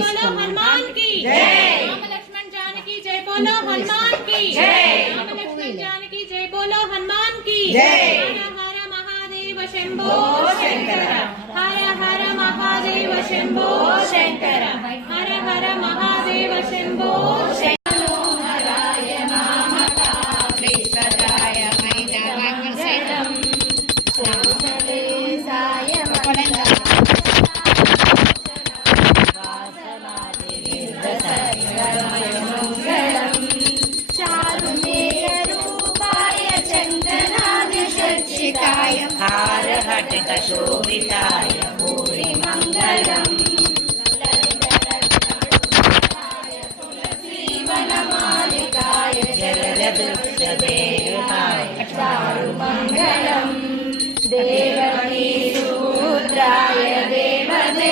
बोलो हनुमान की जय। राम लक्ष्मण जानकी जय बोलो हनुमान की जय। राम लक्ष्मण जानकी जय बोलो हनुमान की जय। हर हर महादेव शंभो शंकर, हर हर महादेव शंभो शंकर, हर हर महादेव शंभो शंकर। हारहटित शोभिताय भूरि मंगलम्। तुलसीवनमालिकाय जलदुग्धदेहाय चारुमङ्गलम्। देवकीसूत्राय देवदेवोत्तमाय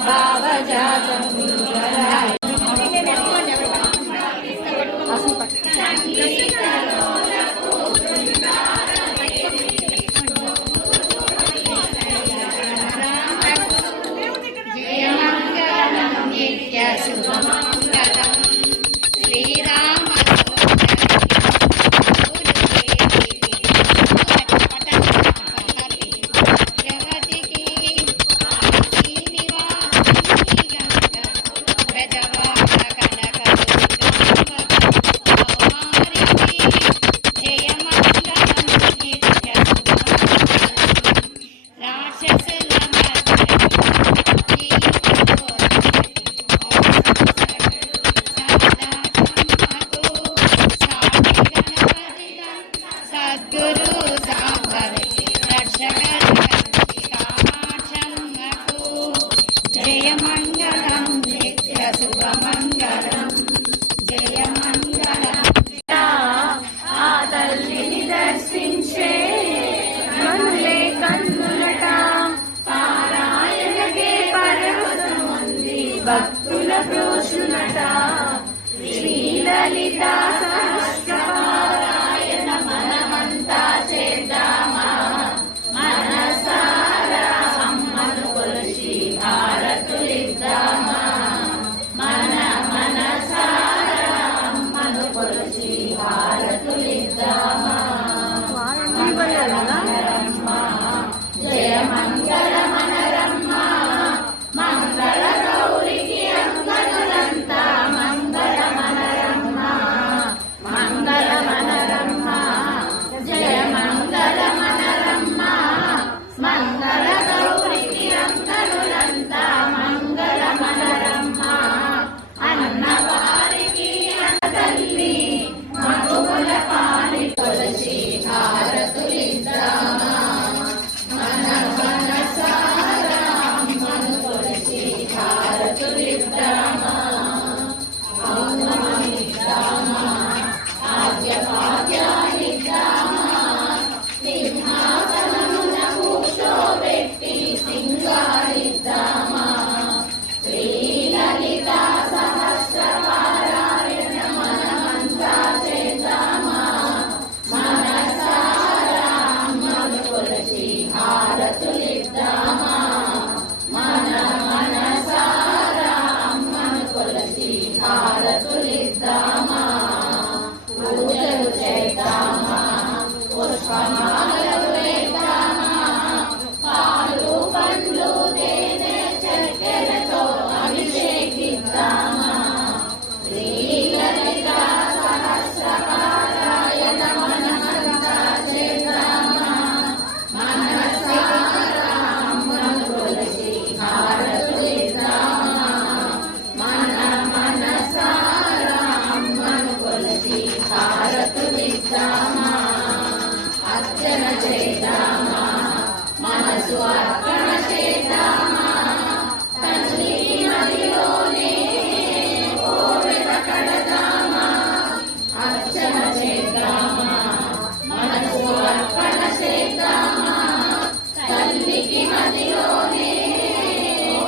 भावजातं सुन्दराय భక్తుల ప్రోషునట శ్రీలలిత సహస్రపారాయణ మనమంతా చేద్దామా మనసారా అమ్మను కొలిచి హారతులిద్దామా మన మనసారా అమ్మను కొలిచి హారతులిద్దామా జయ మంగళ మనరమ్మ మంగళ గౌరికి అంగనులంతా మంగళ మనరమ్మ మంగళ మనరమ్మ జయ మంగళ మనరమ్మ మంగళ గౌరికి అంగనులంతా మంగళ మనరమ్మ అన్నవారికి అన్నతల్లి మగువుల పాని కొలచి హారతులిద్దామా మన మనసారా అమ్మను కొలిచి హారతులిద్దామా ఔనమిద్దామా ఆద్యపాద్యానిద్దామా సింహాసనమున కూర్చోబెట్టి సింగారిద్దామా శ్రీలలిత సహస్రపారాయణ మనమంతా చేద్దామా మనసారా అమ్మను కొలిచి హారతులిద్దామా మన మనసారా అమ్మను కొలిచి హారతులిద్దామా పూజలు చేద్దామా పుష్పమాలలు వేద్దామా పాలు పండ్లు తేనె చక్కెరతో అభిషేకిద్దామా శ్రీలలిత సహస్రపారాయణ మనమంతా చేద్దామా మనసారా అమ్మను కొలిచి హారతులిద్దామా మన మనసారా అమ్మను కొలిచి హారతులిద్దామా అర్చన చేద్దామా మనసు అర్పణ చేద్దామా తల్లి మదిలోనే కోవెల కడదామా అర్చన చేద్దామా మనసు అర్పణ చేద్దామా తల్లికి మదిలోనే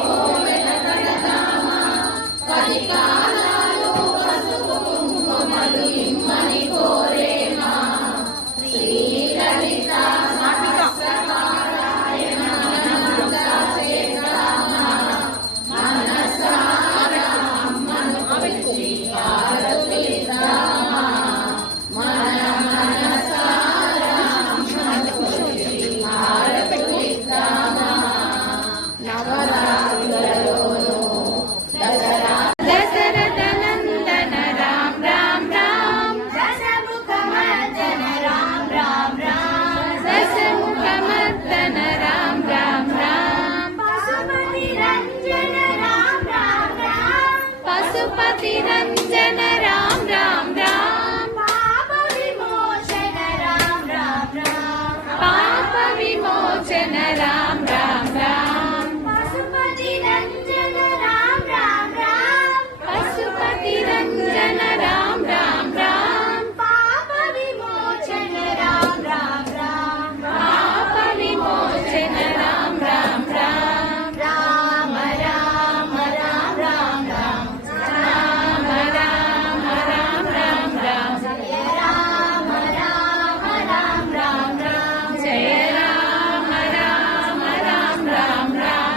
కోవెల కడదామా పది కాలాలు పసుపు కుంకుమలు ఇమ్మని కోరేమా శ్రీలలిత సహస్రపారాయణ पशुपति रंजन राम राम राम पाप विमोचन राम राम राम पाप विमोचन राम राम राम पशुपति रंजन राम राम राम पशुपति रंजन राम राम राम पाप विमोचन राम राम राम पाप विमोचन राम राम राम राम राम राम राम राम राम राम राम राम राम जय राम राम राम राम राम जय राम राम राम राम राम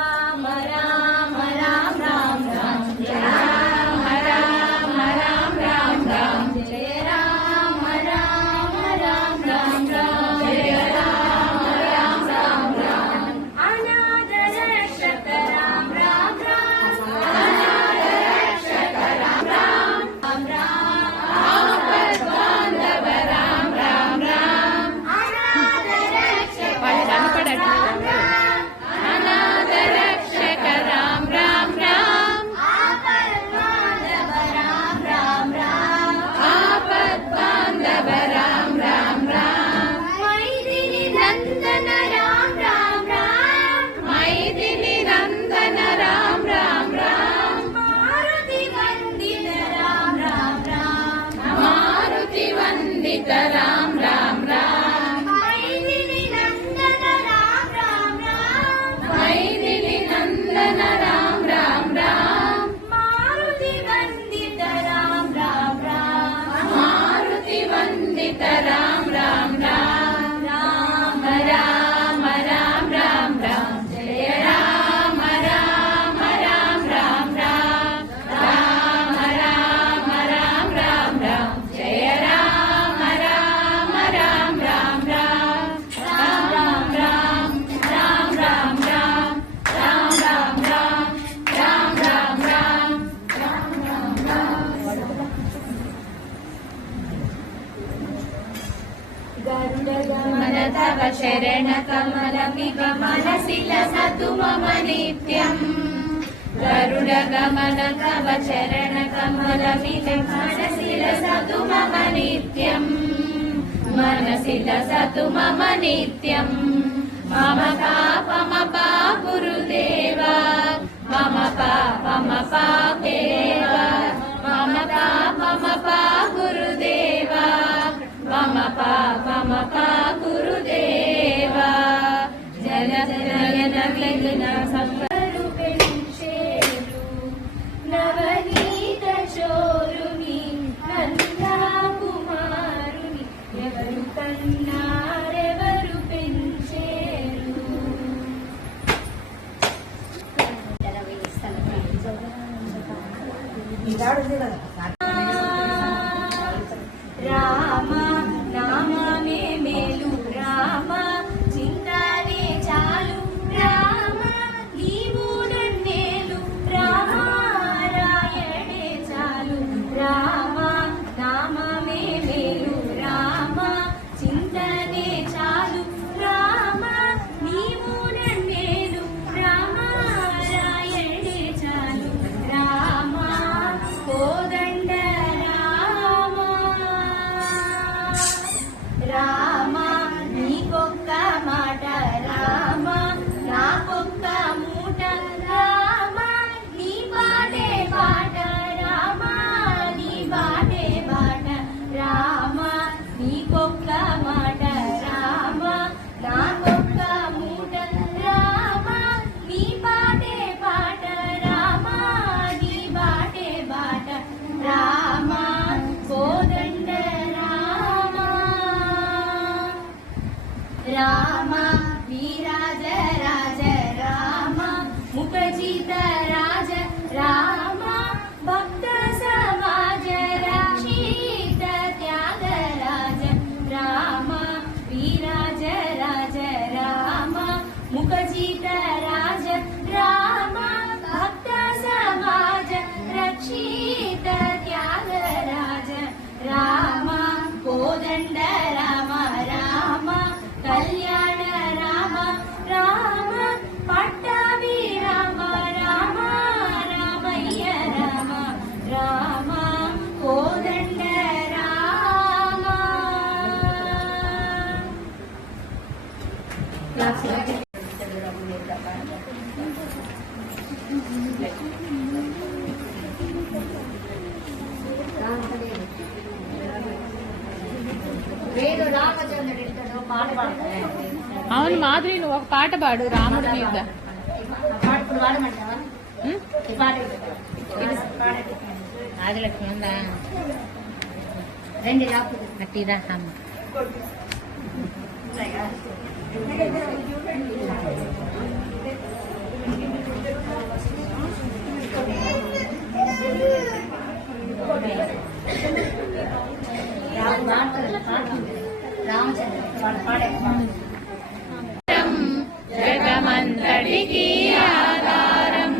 राम राम राम राम राम राम राम राम राम राम जय राम राम राम राम राम जय राम राम राम राम अनाथ रक्षक राम राम राम अनाथ रक्षक राम राम राम राम आपद बांधव राम राम राम अनाथ रक्षक अनाथ रक्षक राम राम राम आपद बांधव राम राम राम आपद बांधव राम राम राम मैथिली नंदन राम राम राम मैथिली नंदन राम राम राम मारुति वंदित राम राम राम मारुति वंदित राम राम राम मैथिली नंदन राम राम राम मैथिली नंदन राम राम राम मारुति वंदित राम राम राम मारुति वंदित राम राम राम राम राम राम राम राम जय राम राम राम राम राम राम राम राम राम राम जय राम राम राम राम राम राम राम राम राम राम राम राम राम राम राम राम गरुडगमन तव शरण कमल मनसि लसतु मम नित्यम् गरुडगमन तव चरण कमल मनसि लसतु मम नित्यम् मनसि लसतु मम नित्यम् मम पापमपा गुरुदेव मम पापमपा देव मम पापमपा गुरुदेव मम पापमपा गुरुदेव जन जन विघ्न संकरु पेंशेरु नवनीत चोरुनि कन्या कुमारुनि ఎవరు కన్నారెవరు పెంచేరు రామ నామమే మేలు రామ చింతనే చాలు రామ నీవు నన్నేలు రామ రాయడే చాలు రామ నామమే మేలు రామ చింతనే చాలు రామ నీవు నన్నేలు రామ రాయడే చాలు రామ కోదండ రామ నీకొక్క మాట రామ నాకొక్క మూట రామ నీ బాటే బాట రామ నీ బాటే బాట రామ నీకొక్క మాట రామ నాకొక్క మూట రామ నీ బాటే బాట రామ నీ బాటే బాట రామ కోదండ రామ వీరాజ రాజ రామ ముఖజిత రాజ రామ భక్త సమాజ రక్షిత త్యాగ రాజ రామ వీరాజ రాజ రామ ముఖజిత రాజ రామ భక్త సమాజ రక్షిత త్యాగ రాజ రామ కోదండ రామ రామ కళ్యాణ రామ రామ పట్టాభి రామ రామ రామయ్య రామ వేరు రామచంద్రుడితో పాట పాడతారు. అవును మాధురి, నువ్వు ఒక పాట పాడు రాముడి మీద. పాట ఇప్పుడు పాడమంటావా? ఈ పాట ఆదిలక్ష్మి ఉందా? రెండు రాపు అట్టిరా అమ్మ. రామచంద్ర పాడే జగమంతటికి ఆధారం.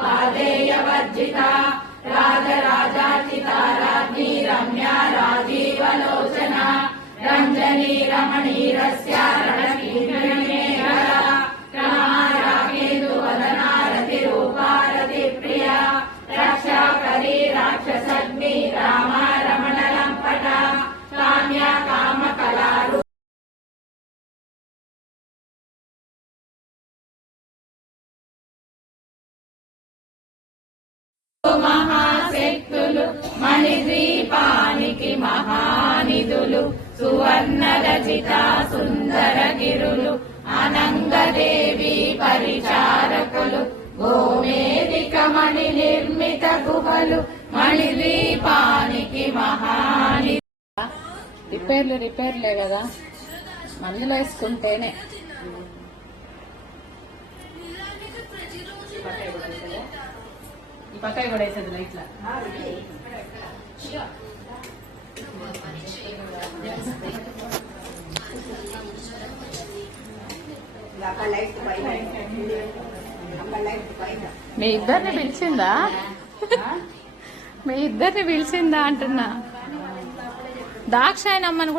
పాదేయవర్జిత రాజరాజార్చిత రాజ్ఞీ రమ్యా రాజీవలోచన రంజనీ రమణీరస్య రణకీర్తిర్మేఘరాకేందువదనారతి రూపారతి ప్రియ రక్షాకరీ రాక్షసగ్ని రామ రమణ లంపట కామ్య కామకలారు మహాశక్తులు మణిద్వీపానికి మహానిధులు సువర్ణ రచిత సుందర గిరులు అనంగదేవి పరిచారకులు గోమేదిక మణి నిర్మిత గుహలు మణిద్వీపానికి మహాని. రిపేర్లే కదా, మందులు వేసుకుంటేనే. ఈ పక్క కూడా వేసేది లైట్లా. మీ ఇద్దరిని పిలిచిందా? మీ ఇద్దరిని పిలిచిందా అంటున్నా. దాక్షాయనమ్మని